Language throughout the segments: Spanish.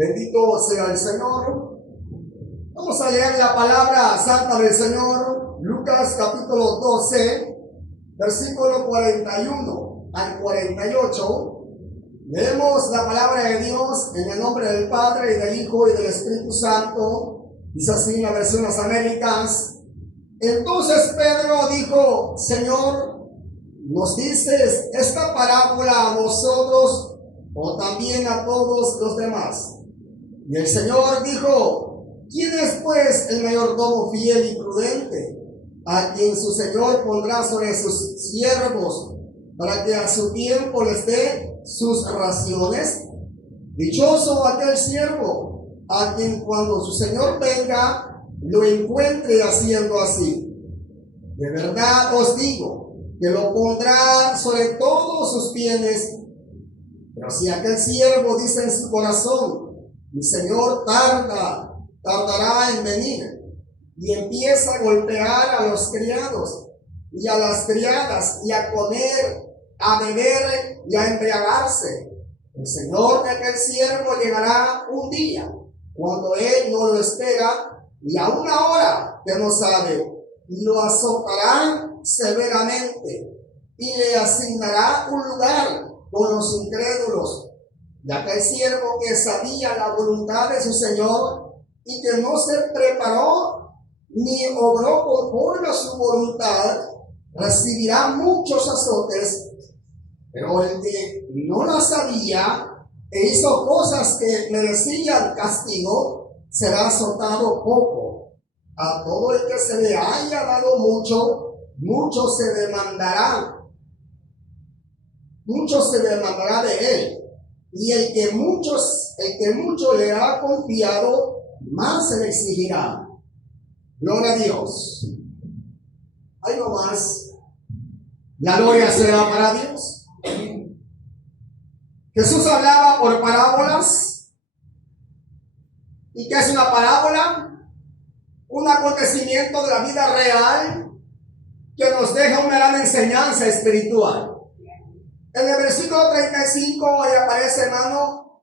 Bendito sea el Señor. Vamos a leer la palabra santa del Señor, Lucas capítulo 12, versículo 41 al 48. Leemos la palabra de Dios en el nombre del Padre, y del Hijo, y del Espíritu Santo. Dice así en la versión Las Américas. Entonces Pedro dijo: Señor, ¿nos dices esta parábola a nosotros o también a todos los demás? Y el Señor dijo: ¿quién es pues el mayordomo fiel y prudente, a quien su Señor pondrá sobre sus siervos, para que a su tiempo les dé sus raciones? Dichoso aquel siervo, a quien cuando su Señor venga, lo encuentre haciendo así. De verdad os digo, que lo pondrá sobre todos sus bienes. Pero si aquel siervo dice en su corazón: mi Señor tardará en venir, y empieza a golpear a los criados y a las criadas, y a comer, a beber y a embriagarse, el Señor de aquel siervo llegará un día cuando él no lo espera, y a una hora que no sabe, y lo azotará severamente, y le asignará un lugar con los incrédulos. Y aquel siervo que sabía la voluntad de su Señor, y que no se preparó ni obró conforme a su voluntad, recibirá muchos azotes. Pero el que no la sabía e hizo cosas que merecían castigo, será azotado poco. A todo el que se le haya dado mucho, mucho se demandará de él. Y el que mucho le ha confiado, más se le exigirá. Gloria a Dios. Ahí nomás, la gloria será para Dios. Jesús hablaba por parábolas. ¿Y qué es una parábola? Un acontecimiento de la vida real que nos deja una gran enseñanza espiritual. En el versículo 35 ahí aparece, hermano,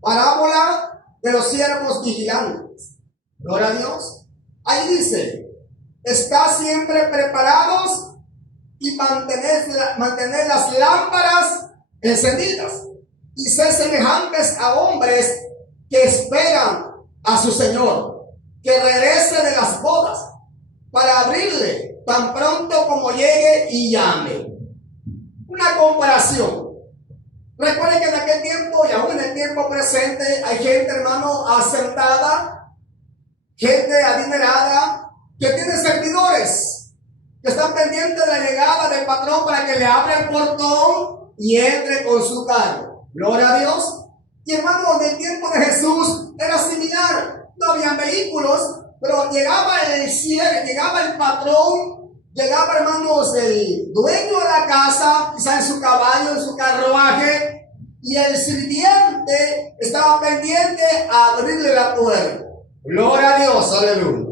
parábola de los siervos vigilantes. Gloria a Dios. Ahí dice: está siempre preparados y mantener las lámparas encendidas, y ser semejantes a hombres que esperan a su Señor, que regrese de las bodas, para abrirle tan pronto como llegue y llame. Una comparación. Recuerden que en aquel tiempo, y aún en el tiempo presente, hay gente, hermano, asentada, gente adinerada, que tiene servidores, que están pendientes de la llegada del patrón para que le abra el portón y entre con su carro. Gloria a Dios. Y hermano, en el tiempo de Jesús era similar. No habían vehículos, pero llegaba el patrón, llegaba, hermanos, el dueño de la casa, quizá en su caballo, en su carruaje, y el sirviente estaba pendiente a abrirle la puerta. Gloria a Dios, aleluya.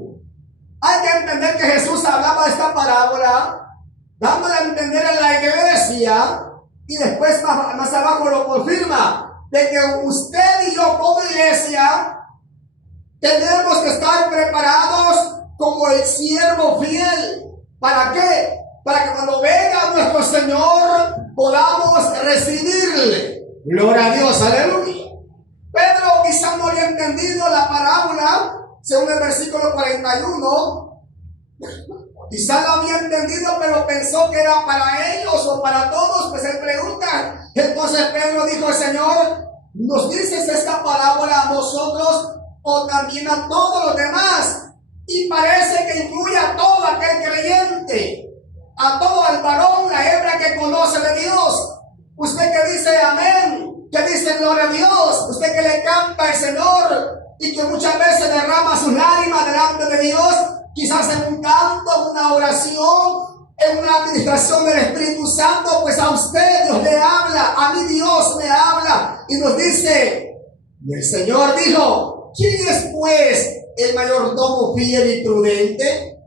Hay que entender que Jesús hablaba de esta parábola, dándole a entender a la iglesia, y después más abajo lo confirma, de que usted y yo como iglesia tenemos que estar preparados como el siervo fiel. ¿Para qué? Para que cuando venga nuestro Señor podamos recibirle. Gloria a Dios, aleluya. Pedro quizá no había entendido la parábola, según el versículo 41. Quizá lo había entendido, pero pensó que era para ellos o para todos. Pues él pregunta. Entonces Pedro dijo: Señor, ¿nos dices esta parábola a nosotros o también a todos los demás? Y parece que incluye a todo aquel creyente, a todo el varón, la hembra que conoce de Dios. Usted que dice amén, que dice gloria a Dios, usted que le canta al Señor y que muchas veces derrama sus lágrimas delante de Dios, quizás en un canto, una oración, en una administración del Espíritu Santo, pues a usted Dios le habla, a mí Dios me habla y nos dice. Y el Señor dijo: ¿quién es pues el mayordomo fiel y prudente,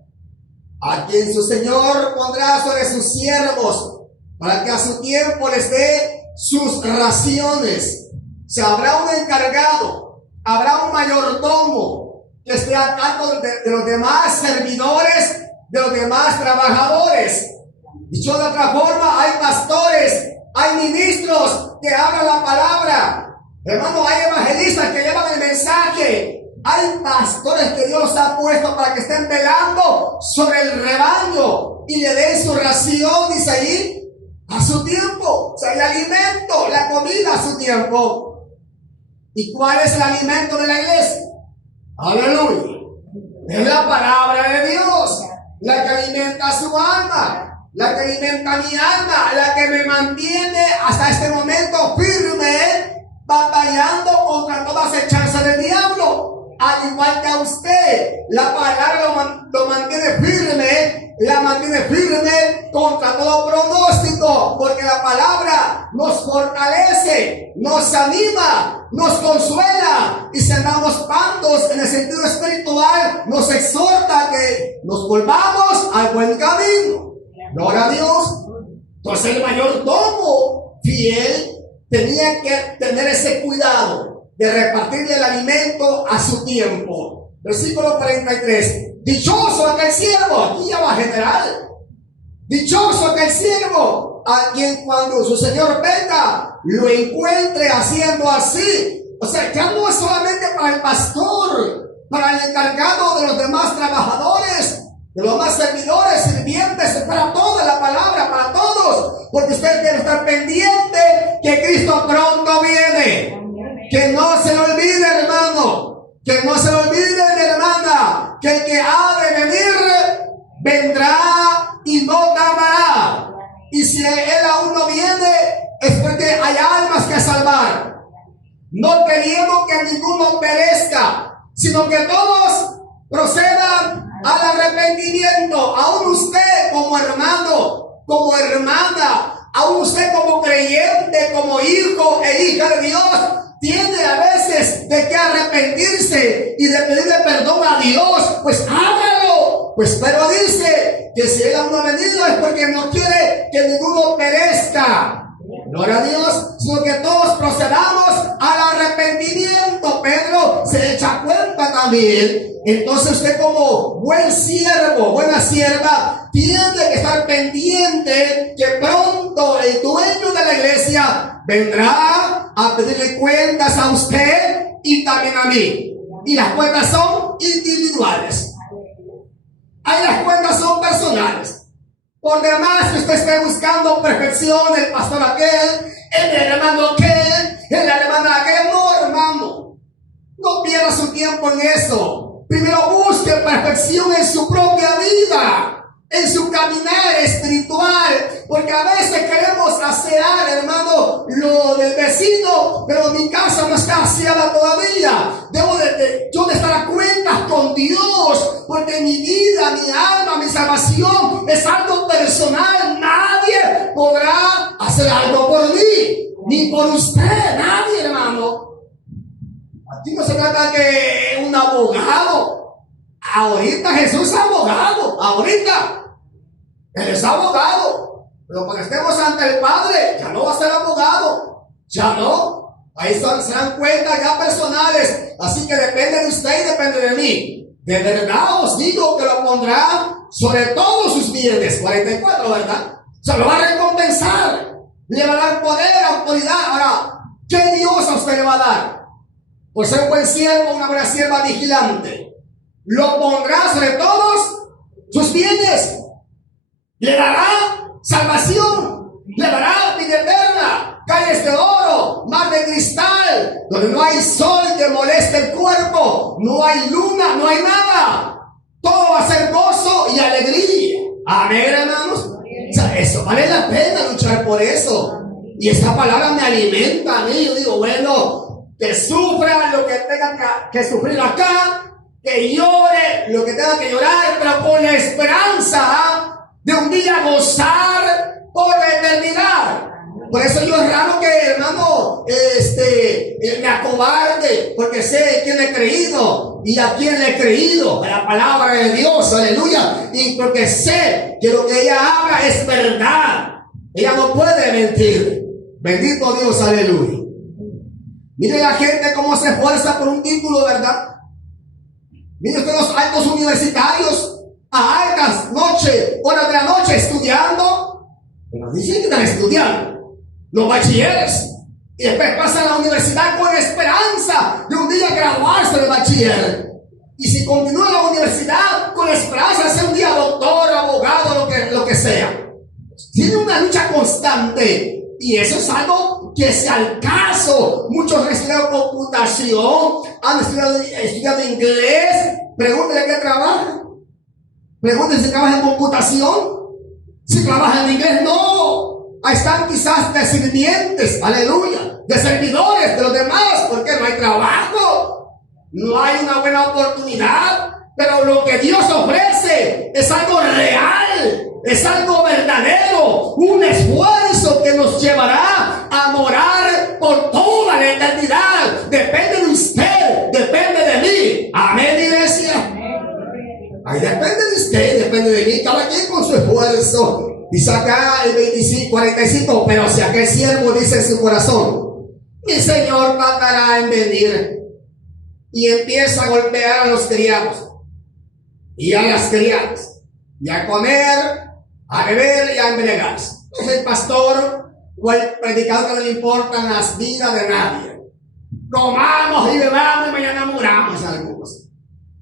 a quien su Señor pondrá sobre sus siervos, para que a su tiempo les dé sus raciones? Si habrá un encargado, habrá un mayordomo que esté a cargo de los demás servidores, de los demás trabajadores. Dicho de otra forma, hay pastores, hay ministros que hablan la palabra. Hermano, hay evangelistas que llevan el mensaje. Hay pastores que Dios ha puesto para que estén velando sobre el rebaño y le den su ración, dice ahí, a su tiempo. O sea, el alimento, la comida a su tiempo. ¿Y cuál es el alimento de la iglesia? Aleluya. Es la palabra de Dios, la que alimenta su alma, la que alimenta mi alma, la que me mantiene hasta este momento firme, batallando contra todas las hechanzas del diablo. Al igual que a usted, la palabra lo mantiene firme, la mantiene firme contra todo pronóstico, porque la palabra nos fortalece, nos anima, nos consuela, y si andamos pantos en el sentido espiritual, nos exhorta a que nos volvamos al buen camino. Gloria a Dios. Entonces el mayordomo fiel tenía que tener ese cuidado de repartirle el alimento a su tiempo. Versículo 43. Dichoso aquel siervo, aquí ya va general. Dichoso aquel siervo a quien cuando su señor venga lo encuentre haciendo así. O sea, ya no es solamente para el pastor, para el encargado de los demás trabajadores, de los demás servidores, sirvientes, para toda la palabra, para todos, porque usted debe estar pendiente que Cristo pronto viene. Que no se lo olvide, hermano, que no se lo olvide, mi hermana, que el que ha de venir vendrá y no tardará. Y si él aún no viene, es porque hay almas que salvar. No queriendo que ninguno perezca, sino que todos procedan al arrepentimiento. Aún usted como hermano, como hermana, aún usted como creyente, como hijo e hija de Dios, tiene a veces de qué arrepentirse y de pedirle perdón a Dios. Pues hágalo. Pues pero dice que si él aún no ha venido es porque no quiere que ninguno perezca. Gloria a Dios, sino que todos procedamos al arrepentimiento. Pedro se echa cuenta también. Entonces usted como buen siervo, buena sierva, tiene que estar pendiente que pronto el dueño de la iglesia vendrá a pedirle cuentas a usted y también a mí. Y las cuentas son individuales. Ahí las cuentas son personales. Por demás que usted esté buscando perfección, el pastor aquel, el hermano aquel, la hermana aquel, no, hermano. No pierda su tiempo en eso. Primero busque perfección en su propia vida, en su caminar espiritual, porque a veces queremos asear, hermano, lo del vecino, pero mi casa no está aseada todavía. Debo yo de estar a cuentas con Dios, porque mi vida, mi alma, mi salvación es algo personal. Nadie podrá hacer algo por mí, ni por usted, nadie, hermano. Aquí no se trata de un abogado. Ahorita Jesús es abogado, ahorita Él es abogado, pero cuando estemos ante el Padre ya no va a ser abogado, ya no. Ahí se dan cuenta ya personales, así que depende de usted y depende de mí. De verdad os digo que lo pondrá sobre todos sus bienes. 44, ¿verdad? Se lo va a recompensar, le va a dar poder, autoridad. Ahora, ¿qué Dios a usted le va a dar? Por ser un buen siervo, una buena sierva vigilante. Lo pondrá sobre todos sus bienes. Le dará salvación. Le dará vida eterna. Calles de oro, mar de cristal, donde no hay sol que moleste el cuerpo. No hay luna, no hay nada. Todo va a ser gozo y alegría. Amén, hermanos. O sea, eso vale la pena luchar por eso. Y esta palabra me alimenta a mí. Yo digo, bueno, que sufra lo que tenga que sufrir acá, que llore lo que tenga que llorar, pero con la esperanza de un día gozar por la eternidad. Por eso yo es raro que, hermano, me acobarde, porque sé quién he creído y a quién le he creído, a la palabra de Dios, aleluya. Y porque sé que lo que ella habla es verdad, ella no puede mentir. Bendito Dios, aleluya. Mire la gente cómo se esfuerza por un título, ¿verdad? Mire usted los altos universitarios a altas noches, horas de la noche estudiando. Pero dicen que están estudiando los bachilleres. Y después pasan a la universidad con esperanza de un día graduarse de bachiller. Y si continúa en la universidad con esperanza de ser un día doctor, abogado, lo que sea. Tiene una lucha constante. Y eso es algo que es al caso. Muchos han estudiado computación, han estudiado inglés. Pregúntele qué trabaja. Pregúntele si trabaja en computación. Si trabaja en inglés, no. Ahí están quizás de sirvientes, aleluya, de servidores de los demás, porque no hay trabajo, no hay una buena oportunidad. Pero lo que Dios ofrece es algo real, es algo verdadero, un esfuerzo que nos llevará a morar por toda la eternidad. Depende de usted, depende de mí. Amén, iglesia. Ahí depende de usted, depende de mí, cada quien con su esfuerzo. Dice acá el 45, pero si aquel siervo dice en su corazón, mi Señor tardará en venir, y empieza a golpear a los criados y a las criadas, y a comer, a beber y a embriagarse. Es el pastor o el predicador que no le importan las vidas de nadie. Comamos y bebamos y mañana muramos algunos.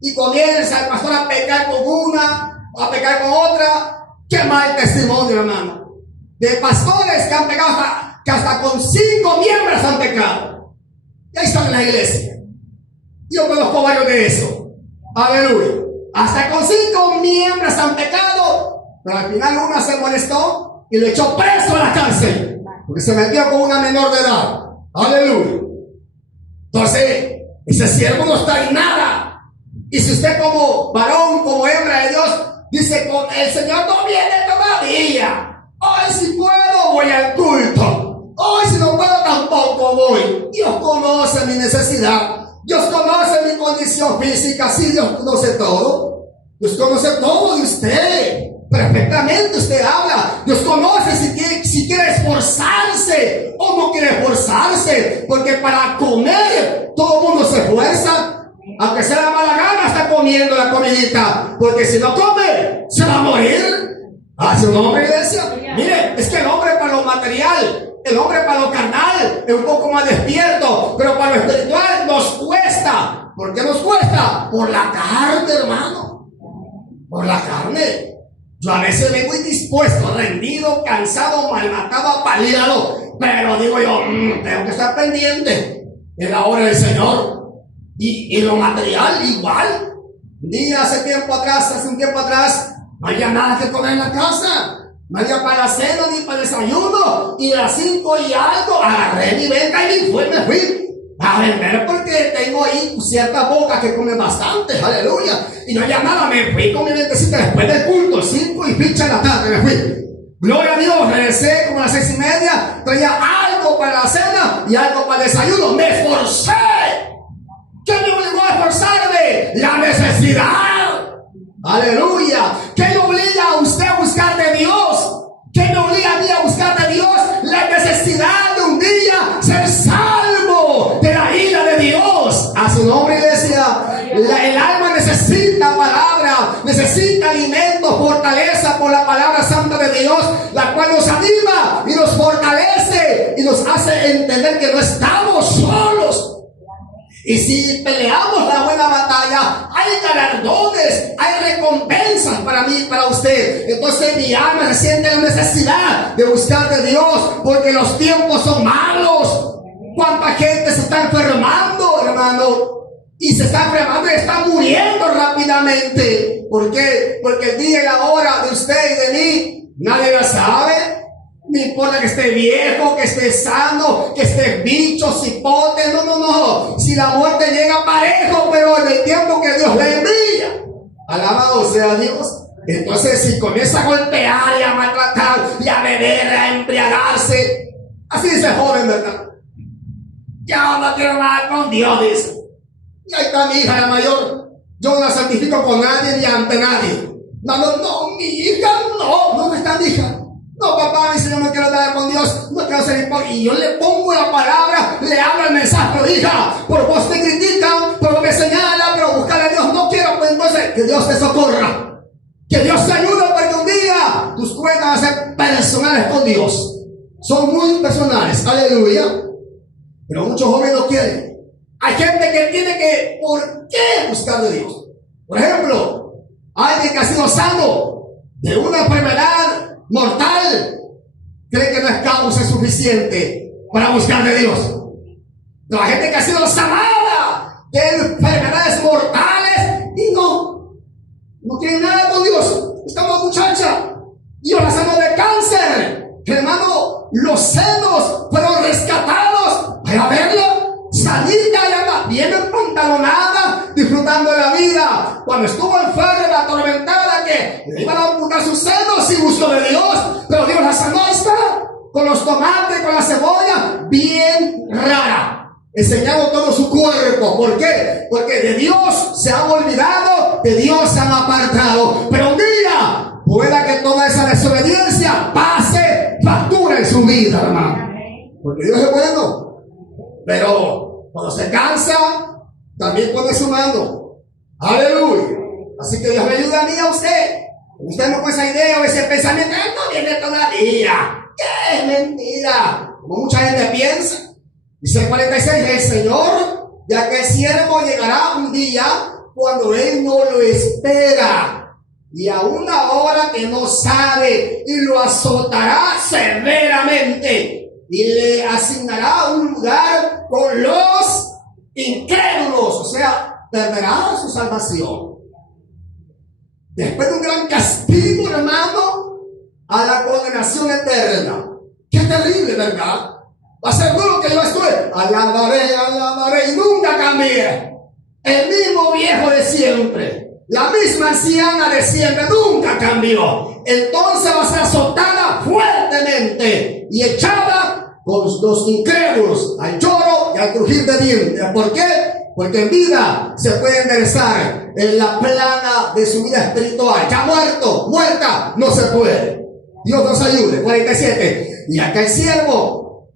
Y comienza el pastor a pecar con una, a pecar con otra. Qué mal testimonio, hermano, de pastores que han pecado que hasta con 5 miembros han pecado. Y ahí están en la iglesia. Yo conozco varios de eso. Aleluya. Hasta con 5 miembros han pecado, pero al final una se molestó y lo echó preso a la cárcel porque se metió con una menor de edad. Aleluya. Entonces, ese siervo no está en nada. Y si usted como varón, como hembra de Dios, dice, el Señor no viene todavía. Hoy si puedo voy al culto. Hoy si no puedo tampoco voy. Dios conoce mi necesidad. Dios conoce mi condición física. Sí, Dios conoce todo. Dios conoce todo de usted. Perfectamente usted habla. Dios conoce si quiere esforzarse o no quiere esforzarse. Porque para comer todo el mundo se esfuerza. Aunque sea mala gana, está comiendo la comidita. Porque si no come, se va a morir. Hace un hombre, iglesia. Mire, es que el hombre para lo material, el hombre para lo carnal es un poco más despierto. Pero para lo espiritual nos cuesta. ¿Por qué nos cuesta? Por la carne, hermano. Por la carne. Yo a veces vengo indispuesto, rendido, cansado, malmatado, apaleado. Pero digo yo, tengo que estar pendiente en la hora del Señor. Y lo material igual. Hace un tiempo atrás, no había nada que comer en la casa. No había para la cena ni para el desayuno. Y a las 5 y algo agarré mi venta y me fui a vender porque tengo ahí cierta boca que come bastante. Aleluya. Y no había nada, me fui con mi ventecita después del culto, 5 y ficha de la tarde me fui. Gloria a Dios, regresé como a las 6:30, traía algo para la cena y algo para el desayuno. Me esforcé. ¿Qué me obligó a esforzarme? La necesidad. Aleluya. ¿Qué me obliga a usted a buscar de Dios? ¿Qué me obliga a mí a buscar de Dios? La necesidad de un día ser salvo de la ira de Dios. A su nombre, iglesia. El alma necesita palabra, necesita alimento, fortaleza por la palabra santa de Dios, la cual nos anima y nos fortalece y nos hace entender que no estamos solos. Y si peleamos la buena batalla, hay galardones, hay recompensas para mí y para usted. Entonces mi alma se siente la necesidad de buscar de Dios, porque los tiempos son malos. ¿Cuánta gente se está enfermando, hermano? Y se está enfermando y está muriendo rápidamente. ¿Por qué? Porque el día y la hora de usted y de mí, nadie la sabe. No importa que esté viejo, que esté sano, que esté bicho, cipote, no. Si la muerte llega parejo, pero en el tiempo que Dios le envía. Alabado sea Dios. Entonces, si comienza a golpear y a maltratar y a beber, a embriagarse, así dice el joven, ¿verdad? Ya no quiero nada con Dios, dice. Y ahí está mi hija, la mayor. Yo no la santifico con nadie ni ante nadie. No, mi hija no me está, hija. No, papá, dice, yo no quiero nada con Dios, no quiero ser y yo le pongo la palabra, le hablo el mensaje, pero hija, por vos me critican, por vos me señalan, pero buscar a Dios no quiero, pues entonces que Dios te socorra, que Dios te ayude para que un día tus cuentas van a ser personales con Dios. Son muy personales, aleluya. Pero muchos jóvenes no quieren. Hay gente que tiene que, ¿por qué buscar de Dios? Por ejemplo, alguien que ha sido sano de una enfermedad mortal, cree que no es causa suficiente para buscar de Dios. No, hay gente que ha sido sanada de enfermedades mortales y no tiene nada con Dios. Esta muchacha, Dios la sanó de cáncer. Hermano, los senos fueron rescatados para verla salir de allá, bien empantalonada, disfrutando de la vida. Cuando estuvo enferma, atormentada, que le iban a amputar sus senos y buscó de Dios, pero Dios la sanó. Está con los tomates, con la cebolla, bien rara, enseñando todo su cuerpo. ¿Por qué? Porque de Dios se han olvidado, de Dios se han apartado. Pero un día pueda que toda esa desobediencia pase factura en su vida, hermano. Porque Dios es bueno. Pero cuando se cansa, también pone su mano. Aleluya. Así que Dios me ayude a mí y a usted. Usted no con esa idea o ese pensamiento, no viene todavía. ¿Qué es mentira? Como mucha gente piensa. Dice el 46, el Señor, ya que el siervo llegará un día cuando Él no lo espera, y a una hora que no sabe, y lo azotará severamente, y le asignará un lugar con los incrédulos, o sea, perderá su salvación. Después de un gran castigo, hermano, a la condenación eterna. Qué terrible, ¿verdad? Va a ser duro que yo estuve. Alabaré, y nunca cambié. El mismo viejo de siempre, la misma anciana de siempre, nunca cambió. Entonces va a ser azotada fuertemente y echada con los incrédulos al lloro y al crujir de dientes. ¿Por qué? Porque en vida se puede enderezar, en la plana de su vida espiritual. Ya muerta, no se puede. Dios nos ayude. 47. Y aquel siervo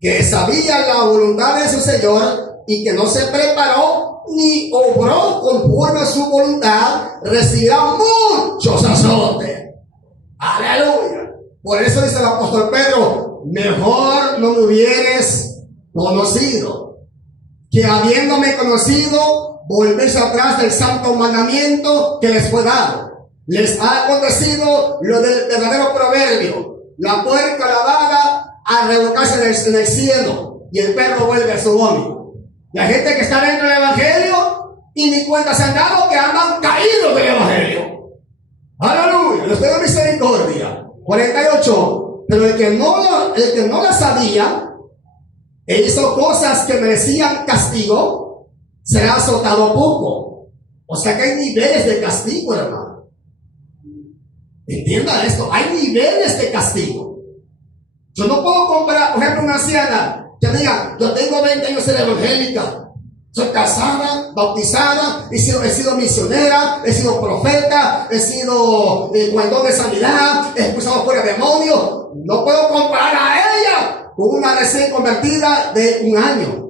que sabía la voluntad de su Señor y que no se preparó ni obró conforme a su voluntad, recibirá muchos azotes. Aleluya. Por eso dice el apóstol Pedro: mejor no me hubieres conocido, que habiéndome conocido, volverse atrás del santo mandamiento que les fue dado. Les ha acontecido lo del verdadero proverbio: la puerca lavada a revolcarse en el cielo, y el perro vuelve a su vómito. La gente que está dentro del evangelio y ni cuenta se han dado que andan caídos del evangelio. Aleluya, Dios tenga misericordia. 48. Pero el que no la sabía e hizo cosas que merecían castigo, será azotado poco. O sea que hay niveles de castigo, hermano. Entienda esto, hay niveles de castigo. Yo no puedo comparar, por ejemplo, una anciana que diga: yo tengo 20 años en la evangélica, soy casada, bautizada, he sido misionera, he sido profeta, he sido guardón de sanidad, he expulsado fuera demonios. No puedo comparar a ella con una recién convertida de un año.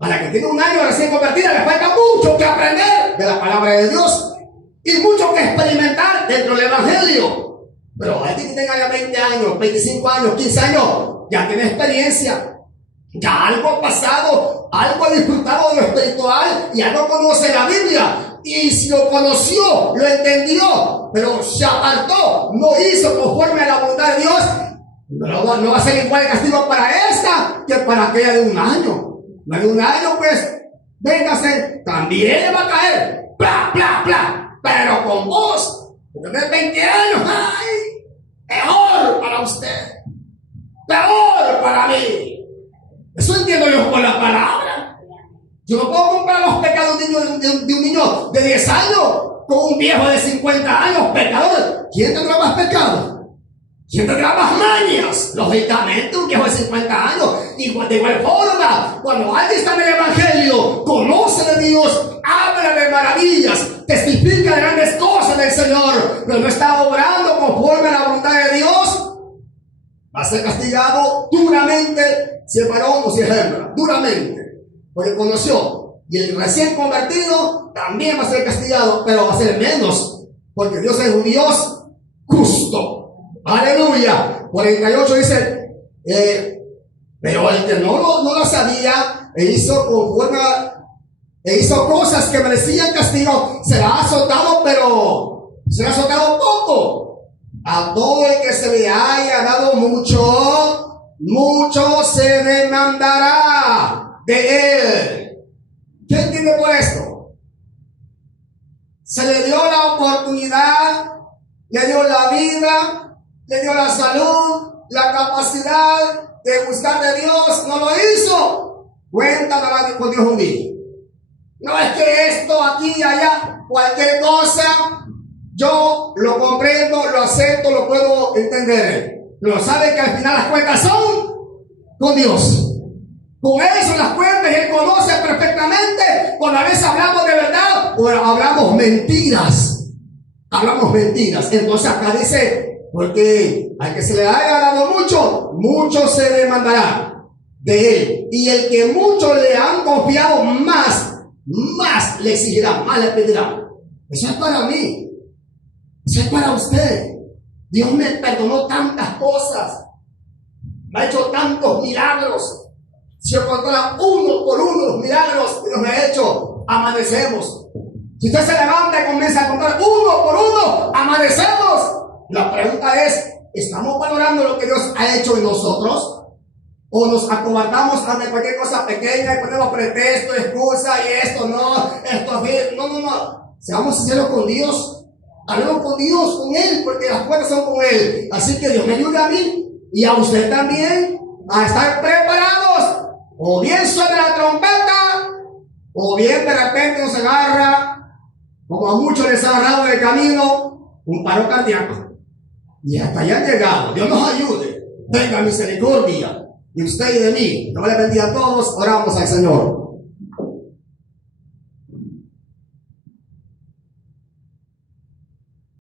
A la que tiene un año recién convertida le falta mucho que aprender de la palabra de Dios y mucho que experimentar dentro del evangelio. Pero alguien que tenga ya 20 años, 25 años, 15 años, ya tiene experiencia, ya algo ha pasado, algo ha disfrutado de lo espiritual, ya no conoce la Biblia. Y si lo conoció, lo entendió, pero se apartó, no hizo conforme a la voluntad de Dios, no va a ser igual el castigo para esta que para aquella de un año. La de un año, pues, véngase, también le va a caer, pero con vos, que tenés 20 años, ¡ay! Peor para usted, peor para mí. Eso entiendo yo por la palabra. Yo no puedo comparar los pecados de un niño de 10 años con un viejo de 50 años, pecador. ¿Quién tendrá más pecado? ¿Quién tendrá más mañas? Lógicamente, un viejo de 50 años. De igual forma, cuando alguien está en el evangelio, conoce de Dios, habla de maravillas, testifica de grandes cosas del Señor, pero no está obrando conforme a la voluntad de Dios, Va a ser castigado duramente, si es varón o si es hembra, duramente, porque conoció. Y el recién convertido también va a ser castigado, pero va a ser menos, porque Dios es un Dios justo. Aleluya. 48 dice, pero el que no lo sabía e hizo cosas que merecían castigo, será azotado, pero será azotado poco. A todo el que se le haya dado mucho, mucho se demandará de él. ¿Qué entiende por esto? Se le dio la oportunidad, le dio la vida, le dio la salud, la capacidad de buscar de Dios, no lo hizo. Cuenta con Dios un día. No es que esto, aquí y allá, cualquier cosa, yo lo comprendo, lo acepto, lo puedo entender. Pero sabe que al final las cuentas son con Dios. Con eso las cuentas y Él conoce perfectamente cuando a veces hablamos de verdad o hablamos mentiras. Hablamos mentiras. Entonces acá dice, porque al que se le haya dado mucho, mucho se demandará de él. Y el que mucho le han confiado más le exigirá, más le pedirá. Eso es para mí. Eso es para usted. Dios me perdonó tantas cosas. Me ha hecho tantos milagros. Si yo contara uno por uno los milagros que Dios me ha hecho, amanecemos. Si usted se levanta y comienza a contar uno por uno, amanecemos. La pregunta es, ¿estamos valorando lo que Dios ha hecho en nosotros? ¿O nos acobardamos ante cualquier cosa pequeña y ponemos pretexto, excusa y esto no, esto bien? No. Seamos sinceros con Dios. Hablemos con Dios, con Él, porque las puertas son con Él. Así que Dios me ayude a mí y a usted también a estar preparados. O bien suena la trompeta, o bien de repente nos agarra, como a muchos les ha agarrado en el camino, un paro cardíaco. Y hasta allá han llegado. Dios nos ayude. Tenga misericordia de usted y de mí. Dios le bendiga a todos. Oramos al Señor.